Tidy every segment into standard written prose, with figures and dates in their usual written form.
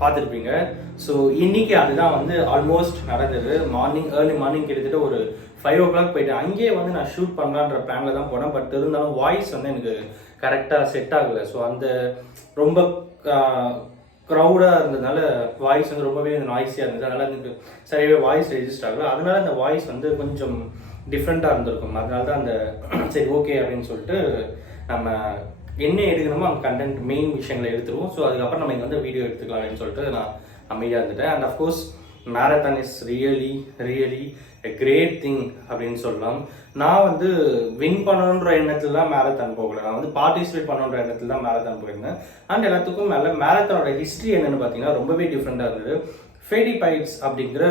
பார்த்துருப்பீங்க. ஸோ இன்னைக்கு அதுதான் வந்து ஆல்மோஸ்ட் நடந்தது. ஏர்லி மார்னிங் கிட்டத்தட்ட ஒரு 5 o'clock போயிட்டு அங்கேயே வந்து நான் ஷூட் பண்ணலான்ற பிளானில் தான் போனேன். பட் இருந்தாலும் வாய்ஸ் வந்து எனக்கு கரெக்டாக செட் ஆகலை. ஸோ அந்த ரொம்ப க்ரௌடாக இருந்ததுனால வாய்ஸ் வந்து ரொம்பவே நாய்ஸியாக இருந்தது. அதனால் எனக்கு சரியாகவே வாய்ஸ் ரெஜிஸ்டர் ஆகலை. அதனால அந்த வாய்ஸ் வந்து கொஞ்சம் டிஃப்ரெண்ட்டாக இருந்திருக்கும். அதனால தான் அந்த சரி ஓகே அப்படின்னு சொல்லிட்டு நம்ம என்ன எடுக்கணுமோ அந்த கண்டென்ட் மெயின் விஷயங்களை எடுத்துருவோம். ஸோ அதுக்கப்புறம் நம்ம இங்கே வந்து வீடியோ எடுத்துக்கலாம் அப்படின்னு சொல்லிட்டு நான் அமைதியாக இருந்துட்டேன். And of course marathon is really a great thing அப்படின்னு சொல்லலாம். நான் வந்து வின் பண்ணணுன்ற எண்ணத்தில் தான் மேரத்தான் போகல, நான் வந்து பார்ட்டிசிபேட் பண்ணணுன்ற எண்ணத்தில் தான் மேரத்தான் போயிருந்தேன். அண்ட் எல்லாத்துக்கும் மேலே மேரத்தானோட ஹிஸ்ட்ரி என்னன்னு பார்த்தீங்கன்னா ரொம்பவே டிஃப்ரெண்டாக இருந்தது. ஃபேடி பைட்ஸ் அப்படிங்கிற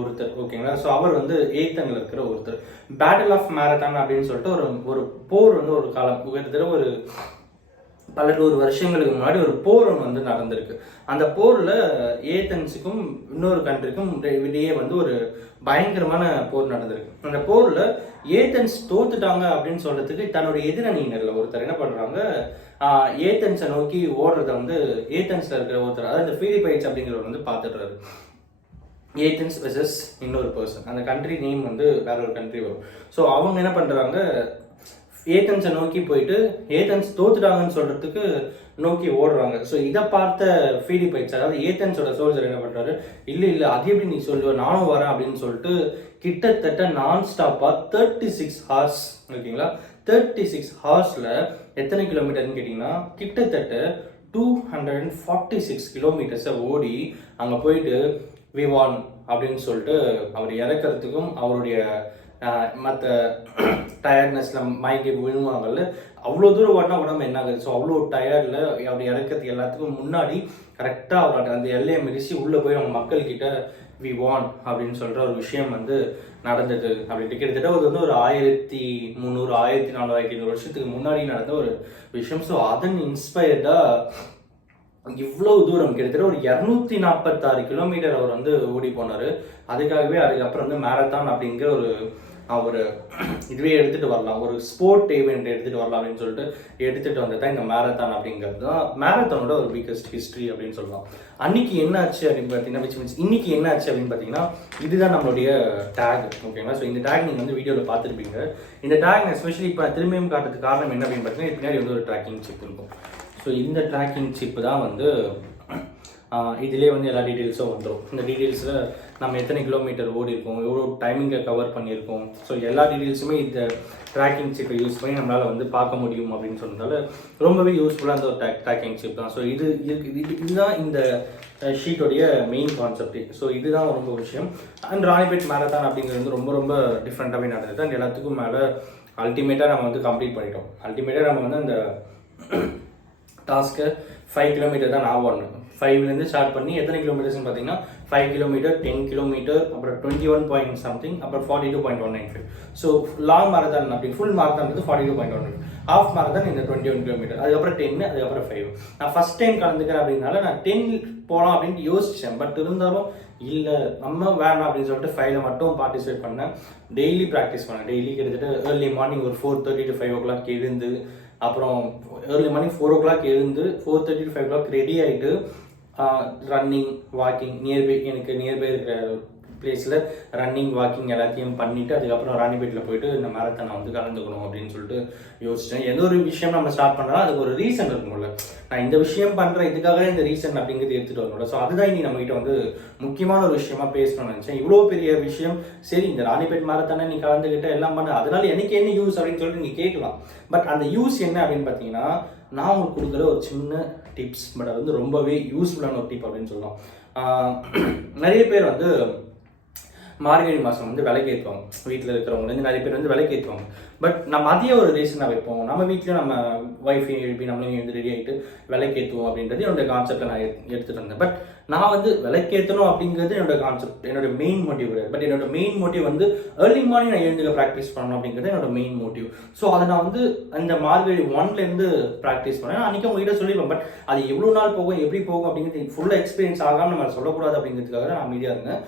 ஒருத்தர், ஓகேங்களா. ஸோ அவர் வந்து ஏத்தனில் இருக்கிற ஒருத்தர். பேட்டில் ஆஃப் மேரத்தான் அப்படின்னு சொல்லிட்டு ஒரு போர் வந்து ஒரு காலம் கிட்டத்தட்ட ஒரு பல 100 வருஷங்களுக்கு முன்னாடி ஒரு போர் ஒன்று வந்து நடந்திருக்கு. அந்த போரில் ஏத்தன்ஸுக்கும் இன்னொரு கண்ட்ரிக்கும் இடையே வந்து ஒரு பயங்கரமான போர் நடந்திருக்கு. அந்த போரில் ஏத்தன்ஸ் தோத்துட்டாங்க அப்படின்னு சொல்றதுக்கு தன்னுடைய எதிரணியினரில் ஒருத்தர் என்ன பண்ணுறாங்க, ஏத்தன்ஸை நோக்கி ஓடுறத வந்து ஏத்தன்ஸில் இருக்கிற ஒருத்தர், அதாவது இந்த ஃபீலிப்பைன்ஸ் அப்படிங்கிறவர் வந்து பார்த்துடுறாரு. ஏத்தன்ஸ் வெர்சஸ் இன்னொரு பர்சன், அந்த கண்ட்ரி நேம் வந்து வேற ஒரு கண்ட்ரி வரும். ஸோ அவங்க என்ன பண்ணுறாங்க, ஏத்தன்ஸை நோக்கி போயிட்டு ஏத்தன்ஸ் தோத்துட்டாங்கன்னு சொல்றதுக்கு நோக்கி ஓடுறாங்க. ஸோ இதை பார்த்த ஃபீலிப்பைன்ஸ், அதாவது ஏத்தன்ஸோட சோல்ஜர் என்ன பண்றாரு, இல்லை அது எப்படி நீ சொல்லுவ, நானும் வரேன் அப்படின்னு சொல்லிட்டு கிட்டத்தட்ட நான் ஸ்டாப்பா 36 hours, ஓகேங்களா. 36 hours எத்தனை கிலோமீட்டர்னு கேட்டீங்கன்னா கிட்டத்தட்ட 246 kilometers ஓடி அங்க போயிட்டு வி வான் அப்படின்னு சொல்லிட்டு அவர் இறக்கிறதுக்கும் அவருடைய மற்ற டயர்ட்னஸில் மயங்கி விழுவாங்கல்ல, அவ்வளோ தூரம் ஓட்டினா உடம்பு என்ன ஆகுது. ஸோ அவ்வளோ டயர்டில் அப்படி இறக்கிறதுக்கு எல்லாத்துக்கும் முன்னாடி கரெக்டாக அவரோட அந்த எல்லையை மிதிச்சு உள்ளே போய் அவங்க மக்கள்கிட்ட வி வான் அப்படின்னு சொல்கிற ஒரு விஷயம் வந்து நடந்தது. அப்படின்ட்டு கிட்டத்தட்ட அது வந்து ஒரு 1300 1400 1500 வருஷத்துக்கு முன்னாடி நடந்த ஒரு விஷயம். ஸோ அதன் இன்ஸ்பயர்டாக இவ்வளவு தூரம் கிட்டத்தட்ட ஒரு 246 கிலோமீட்டர் அவர் வந்து ஓடி போனார். அதுக்கப்புறம் வந்து மேரத்தான் அப்படிங்கிற ஒரு இதுவே எடுத்துகிட்டு வரலாம், ஒரு ஸ்போர்ட் ஈவெண்ட் எடுத்துகிட்டு வரலாம் அப்படின்னு சொல்லிட்டு எடுத்துகிட்டு வந்தது தான் இந்த மேரத்தான் அப்படிங்கிறது தான் மேரத்தானோட ஒரு பிகஸ்ட் ஹிஸ்ட்ரி அப்படின்னு சொல்லலாம். அன்னைக்கு என்ன ஆச்சு அப்படின்னு பார்த்தீங்கன்னா, இன்னைக்கு என்ன ஆச்சு அப்படின்னு பார்த்தீங்கன்னா, இதுதான் நம்மளுடைய டேக், ஓகேங்களா. ஸோ இந்த டேக் நீங்கள் வந்து வீடியோவில் பார்த்துருப்பீங்க. இந்த டேக் எஸ்பெஷலி இப்போ திரும்பியும் காட்டுறதுக்கு காரணம் என்ன அப்படின்னு பார்த்தீங்கன்னா, பின்னாடி வந்து ஒரு ட்ராக்கிங் சிப் இருக்கும். ஸோ இந்த ட்ராக்கிங் சிப்பு தான் வந்து இதிலே வந்து எல்லா டீட்டெயில்ஸும் வந்துடும். இந்த டீட்டெயில்ஸில் நம்ம எத்தனை கிலோமீட்டர் ஓடி இருக்கோம், எவ்வளோ டைமிங்கை கவர் பண்ணியிருக்கோம், ஸோ எல்லா டீட்டெயில்ஸுமே இந்த ட்ராக்கிங் சிப்பை யூஸ் பண்ணி நம்மளால் வந்து பார்க்க முடியும் அப்படின்னு சொன்னதால ரொம்பவே யூஸ்ஃபுல்லாக அந்த ஒரு ட்ராக்கிங் சிப் தான். ஸோ இதுதான் இந்த ஷீட்டோடைய மெயின் கான்செப்ட். ஸோ இதுதான் ரொம்ப விஷயம். அண்ட் ராணிபேட் மேரத்தான் அப்படிங்கிறது வந்து ரொம்ப டிஃப்ரெண்ட்டாகவே நடந்தது. அண்ட் எல்லாத்துக்கும் மேலே அல்டிமேட்டாக நம்ம வந்து கம்ப்ளீட் பண்ணிட்டோம். அல்டிமேட்டாக நம்ம வந்து அந்த டாஸ்க்கு 5 கிலோமீட்டர் தான் நான் ஓடணும். 5லேருந்து ஸ்டார்ட் பண்ணி எத்தனை கிலோமீட்டர்ஸ்னு பார்த்தீங்கன்னா 5 கிலோமீட்டர், 10 கிலோமீட்டர், அப்புறம் 21 பாயிண்ட் சம்திங், அப்புறம் 42.195. ஸோ லாங் மேரத்தான் அப்படி ஃபுல் மேரத்தான் வந்து 42.195, ஹாஃப் மேரத்தான் இந்த 21 கிலோமீட்டர், அதுக்கப்புறம் 10, அதுக்கப்புறம் 5. நான் ஃபர்ஸ்ட் டைம் கலந்துக்கிறேன் அப்படின்னால நான் 10 போகலாம் அப்படின்ட்டு யோசித்தேன். பட் இருந்தாலும் இல்லை நம்ம வேணாம் அப்படின்னு சொல்லிட்டு 5ல் மட்டும் பார்ட்டிசிபேட் பண்ணேன். டெய்லி ப்ராக்டிஸ் பண்ணேன். டெய்லி கிட்டத்தட்ட ஏர்லி மார்னிங் ஒரு 4:30 to 5 o'clock எழுந்து, அப்புறம் ஏர்லி மார்னிங் 4 o'clock எழுந்து 4:30 to 5 o'clock ரெடி ஆகிட்டு ரன்னிங், வாக்கிங், எனக்கு நியர்பை இருக்கிற பிளேஸில் ரன்னிங், வாக்கிங் எல்லாத்தையும் பண்ணிவிட்டு அதுக்கப்புறம் ராணிபேட்டில் போயிட்டு இந்த மேரத்தான் நான் வந்து கலந்துக்கணும் அப்படின்னு சொல்லிட்டு யோசித்தேன். எந்த ஒரு விஷயம் நம்ம ஸ்டார்ட் பண்ணுறோம் அதுக்கு ஒரு ரீசன் இருக்கும்ல. நான் இந்த விஷயம் பண்ணுறேன், இதுக்காக இந்த ரீசன் அப்படிங்கிறது எடுத்துகிட்டு வரணும்ல. ஸோ அதுதான் இனி நம்மகிட்ட வந்து முக்கியமான ஒரு விஷயமா பேசணும்னு நினச்சேன். இவ்வளோ பெரிய விஷயம், சரி இந்த ராணிபேட் மேரத்தானே நீ கலந்துக்கிட்ட எல்லாம் பண்ண, அதனால எனக்கு என்ன யூஸ் அப்படின்னு சொல்லிட்டு நீங்கள் கேட்கலாம். பட் அந்த யூஸ் என்ன அப்படின்னு பார்த்தீங்கன்னா, நான் உங்களுக்கு கொடுக்குற ஒரு சின்ன டிப்ஸ், பட் அது வந்து ரொம்பவே யூஸ்ஃபுல்லான ஒரு டிப் அப்படின்னு சொல்லலாம். நிறைய பேர் வந்து மார்கழி மாதம் வந்து விளக்கேற்றுவாங்க. வீட்டில் இருக்கிறவங்க வந்து நிறைய பேர் வந்து விளக்கேற்றுவாங்க. பட் நம்ம அதையே ஒரு ரீசனாக வைப்போம். நம்ம வீட்டில் நம்ம ஒய்ஃபையும் எழுப்பி நம்மளையும் வந்து ரெடி ஆகிட்டு விளக்கேற்றுவோம் அப்படின்றது என்னோட கான்செப்டை நான் எடுத்துகிட்டு இருந்தேன். பட் நான் வந்து விளக்கேற்றணும் அப்படிங்கிறது என்னோட கான்செப்ட், என்னோட மெயின் மோட்டிவ் கிடையாது. பட் என்னோட மெயின் மோட்டிவ் வந்து ஏர்லி மார்னிங் நான் எழுந்துக்க ப்ராக்டிஸ் பண்ணணும் அப்படிங்கிறது என்னோட மெயின் மோட்டிவ். ஸோ அதை நான் வந்து அந்த மார்கழி 1லேருந்து ப்ராக்டிஸ் பண்ணேன். அன்றைக்கி உங்ககிட்ட சொல்லிடுவேன். பட் அது எவ்வளோ நாள் போகும், எப்படி போகும் அப்படிங்கிறது ஃபுல்லாக எக்ஸ்பீரியன்ஸ் ஆகாமல் நம்ம சொல்லக்கூடாது அப்படிங்கிறதுக்காக நான் அமைதியாக இருந்தேன்.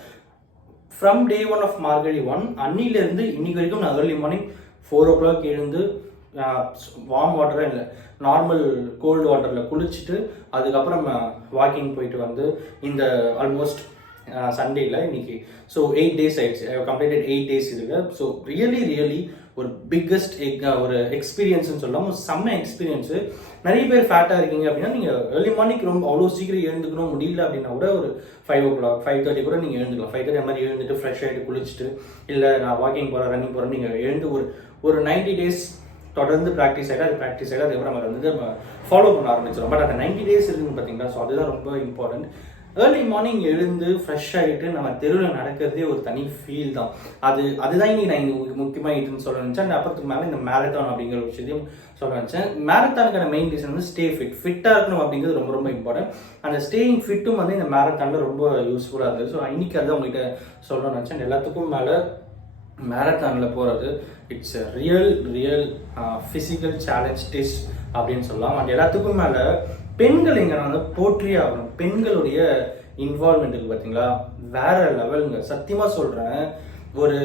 ஃப்ரம் day 1 of மார்கழி 1 அன்னிலேருந்து இன்னைக்கு வரைக்கும் நான் ஏர்லி மார்னிங் 4 o'clock எழுந்து வார்ம் வாட்டரே இல்லை, நார்மல் கோல்டு வாட்டரில் குளிச்சுட்டு அதுக்கப்புறம் வாக்கிங் போயிட்டு வந்து இந்த ஆல்மோஸ்ட் சண்டேயில் இன்னைக்கு ஸோ 8 days ஆயிடுச்சு. கம்ப்ளீட்டட் 8 days இருக்கு. ஸோ ரியலி ஒரு பிக்கஸ்ட் ஒரு எக்ஸ்பீரியன்ஸ்னு சொல்லலாம். ஒரு செம்ம எக்ஸ்பீரியன்ஸு. நிறைய பேர் ஃபேட்டாக இருக்கீங்க அப்படின்னா நீங்கள் ஏர்லி மார்னிங் ரொம்ப அவ்வளோ சீக்கிரம் எழுந்துக்கணும் முடியல அப்படின்னா கூட ஒரு 5 o'clock 5:30 கூட நீங்கள் எழுந்துக்கலாம். 5:30 அந்த மாதிரி எழுந்துட்டு ஃப்ரெஷ் ஆகிட்டு குளிச்சுட்டு இல்லை நான் வாக்கிங் போகிறேன் ரன்னிங் போகிறேன் நீங்கள் எழுந்து ஒரு 90 days தொடர்ந்து ப்ராக்டிஸ் ஆகிட்டு அதுக்கப்புறம் நம்ம வந்து நம்ம ஃபாலோ பண்ண ஆரம்பிச்சிடும். பட் அந்த 90 days இருக்குன்னு பார்த்தீங்களா, ஸோ அதுதான் ரொம்ப இம்பார்ட்டன்ட். ஏர்லி மார்னிங் எழுந்து ஃப்ரெஷ் ஆகிட்டு நம்ம தெருவில் நடக்கிறதே ஒரு தனி ஃபீல் தான். அதுதான் இன்னைக்கு நான் இங்கே முக்கியமாக இதுன்னு சொல்ல நினச்சேன். அந்த அப்புறத்துக்கு மேலே இந்த மேரத்தான் அப்படிங்கிற ஒரு விஷயத்தையும் சொல்ல நினச்சேன். மேரத்தானுக்கான மெயின் ரீசன் வந்து ஸ்டே ஃபிட்டாக இருக்கணும் அப்படிங்கிறது ரொம்ப ரொம்ப இம்பார்ட்டன்ட். அந்த ஸ்டேயிங் ஃபிட்டும் வந்து இந்த மேரத்தானில் ரொம்ப யூஸ்ஃபுல்லாக இருக்குது. ஸோ இன்னைக்கு அதை உங்கள்கிட்ட சொல்ல நினச்சேன். எல்லாத்துக்கும் மேலே மேரத்தானில் போகிறது it's real physical challenge test அப்படின்னு சொல்லலாம். அண்ட் எல்லாத்துக்கும் மேலே பெண்கள் இங்கே நான் வந்து போற்றியே ஆகணும். பெண்களுடைய இன்வால்மெண்ட் இருக்குது பார்த்தீங்களா, வேற லெவலுங்க. சத்தியமாக சொல்கிறேன், ஒரு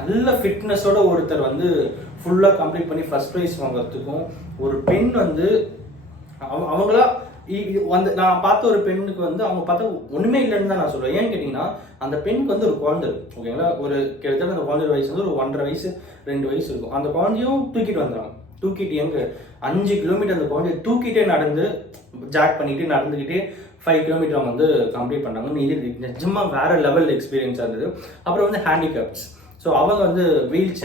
நல்ல ஃபிட்னஸோட ஒருத்தர் வந்து ஃபுல்லாக கம்ப்ளீட் பண்ணி ஃபர்ஸ்ட் ப்ரைஸ் வாங்குறதுக்கும் ஒரு பெண் வந்து அவங்களா வந்து நான் பார்த்த ஒரு பெண்ணுக்கு வந்து அவங்க பார்த்தா ஒன்றுமே இல்லைன்னு தான் நான் சொல்லுவேன். ஏன்னு கேட்டிங்கன்னா அந்த பெண்ணுக்கு வந்து ஒரு குழந்தை ஓகேங்களா, ஒரு கிட்டத்தட்ட அந்த குழந்தையோட வயசு வந்து ஒரு 1.5 வயசு 2 வயசு இருக்கும். அந்த குழந்தையும் தூக்கிட்டு வந்துடுறாங்க. தூக்கிட்டு எங்க 5 கிலோமீட்டர் அந்த குழந்தைய தூக்கிட்டே நடந்து ஜாக் பண்ணிட்டு நடந்துக்கிட்டே 5 கிலோமீட்டர் அவங்க வந்து கம்ப்ளீட் பண்ணாங்க. இது நிஜமாக வேற லெவல் எக்ஸ்பீரியன்ஸாக இருந்தது. அப்புறம் வந்து ஹேண்டிகேப்ஸ், ஸோ அவங்க வந்து வீல்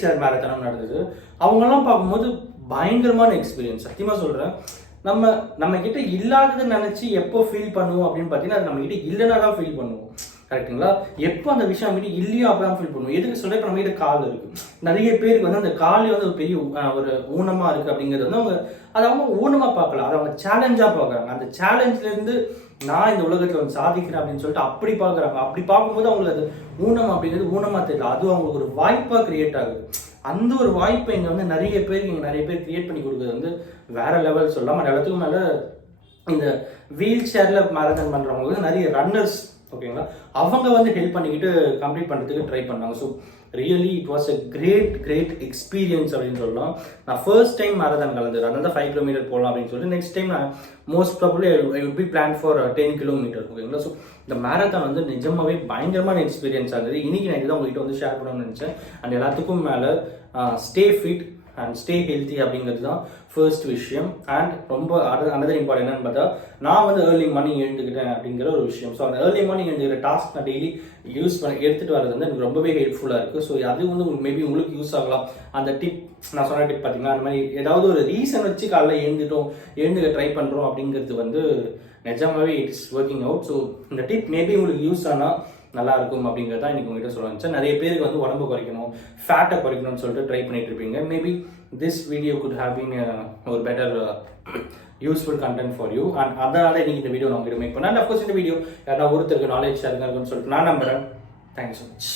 சேர் மேரத்தானம் நடந்தது. அவங்கெல்லாம் பார்க்கும்போது பயங்கரமான எக்ஸ்பீரியன்ஸ். சத்தியமாக சொல்கிறேன், நம்ம கிட்ட இல்லாததை நினச்சி எப்போ ஃபீல் பண்ணுவோம் அப்படின்னு பார்த்தீங்கன்னா அது நம்ம கிட்ட இல்லைன்னா தான் ஃபீல் பண்ணுவோம். கரெக்டுங்களா? எப்போ அந்த விஷயம் நம்ம கிட்ட இல்லையோ அப்போ தான் ஃபீல் பண்ணுவோம். எதுக்கு சொல்ல, இப்போ நம்ம கிட்ட கால் இருக்கு. நிறைய பேருக்கு வந்து அந்த கால் வந்து ஒரு பெரிய ஒரு ஊனமாக இருக்குது அப்படிங்கிறது வந்து அவங்க ஊனமாக பார்க்கல, அதை அவங்க சேலஞ்சாக பார்க்குறாங்க. அந்த சேலஞ்சிலேருந்து நான் இந்த உலகத்தில் வந்து சாதிக்கிறேன் அப்படின்னு சொல்லிட்டு அப்படி பார்க்குறாங்க. அப்படி பார்க்கும்போது அவங்களுக்கு அது ஊனம் அப்படிங்கிறது ஊனமாக தெரியல, அது அவங்களுக்கு ஒரு வாய்ப்பாக கிரியேட் ஆகுது. அந்த ஒரு வாய்ப்பை இங்கே வந்து நிறைய பேர் கிரியேட் பண்ணி கொடுக்குறது வந்து வேற லெவல் சொல்லலாம். அந்த இடத்துக்கு மேலே இந்த வீல் சேரில் மேரத்தான் பண்ணுறவங்க வந்து நிறைய ரன்னர்ஸ் ஓகேங்களா, அவங்க வந்து ஹெல்ப் பண்ணிக்கிட்டு கம்ப்ளீட் பண்ணுறதுக்கு ட்ரை பண்ணாங்க. So really it was a great experience அப்படின்னு சொல்லலாம். நான் ஃபர்ஸ்ட் டைம் மேரத்தான் கலந்தது, அதனால 5 கிலோமீட்டர் போகலாம் அப்படின்னு சொல்லிட்டு நெக்ஸ்ட் டைம் நான் most probably I would be plan for 10 kilometre ஓகேங்களா. ஸோ இந்த மேரத்தான் வந்து நிஜமாவே பயங்கரமான எக்ஸ்பீரியன்ஸ் ஆகுது. இன்னைக்கு நான் இதுதான் உங்கள்கிட்ட வந்து ஷேர் பண்ணணும்னு நினச்சேன். அண்ட் எல்லாத்துக்கும் மேலே stay fit and stay healthy அப்படிங்கிறது தான் ஃபர்ஸ்ட் விஷயம். அண்ட் ரொம்ப அனதர் இம்பார்ட்டன் என்னன்னு பார்த்தா நான் வந்து ஏர்லி மார்னிங் எழுந்துக்கிட்டேன் அப்படிங்கிற ஒரு விஷயம். ஸோ அந்த ஏர்லி மார்னிங் எழுந்துக்கிற டாஸ்க் நான் டெய்லி எடுத்துகிட்டு வரது வந்து எனக்கு ரொம்பவே ஹெல்ப்ஃபுல்லாக இருக்குது. ஸோ அது வந்து மேபி உங்களுக்கு யூஸ் ஆகலாம். அந்த டிப் நான் சொன்ன டிப் பார்த்தீங்கன்னா அந்த மாதிரி ஏதாவது ஒரு ரீசன் வச்சு காலைல எழுந்துக்க ட்ரை பண்ணுறோம் அப்படிங்கிறது வந்து நிஜமாவே இட்ஸ் ஒர்க்கிங் அவுட். ஸோ இந்த டிப் மேபி உங்களுக்கு யூஸ் ஆனால் நல்லா இருக்கும் அப்படிங்கிறத இன்னைக்கு உங்ககிட்ட சொல்ல நினச்சேன். நிறைய பேருக்கு வந்து உடம்பு குறைக்கணும், ஃபேட்டை குறைக்கணும்னு சொல்லிட்டு ட்ரை பண்ணிட்டு இருப்பீங்க. Maybe this video could have been ஒரு better useful content for you. And அதனால இன்னைக்கு இந்த வீடியோ நான் உங்ககிட்ட மேக் பண்ணேன். அண்ட் அஃப்கோர்ஸ் இந்த வீடியோ யாராவது ஒருத்தருக்கு நாலேஜ் இருக்குன்னு சொல்லிட்டு நான் நம்புறேன். Thank you so much.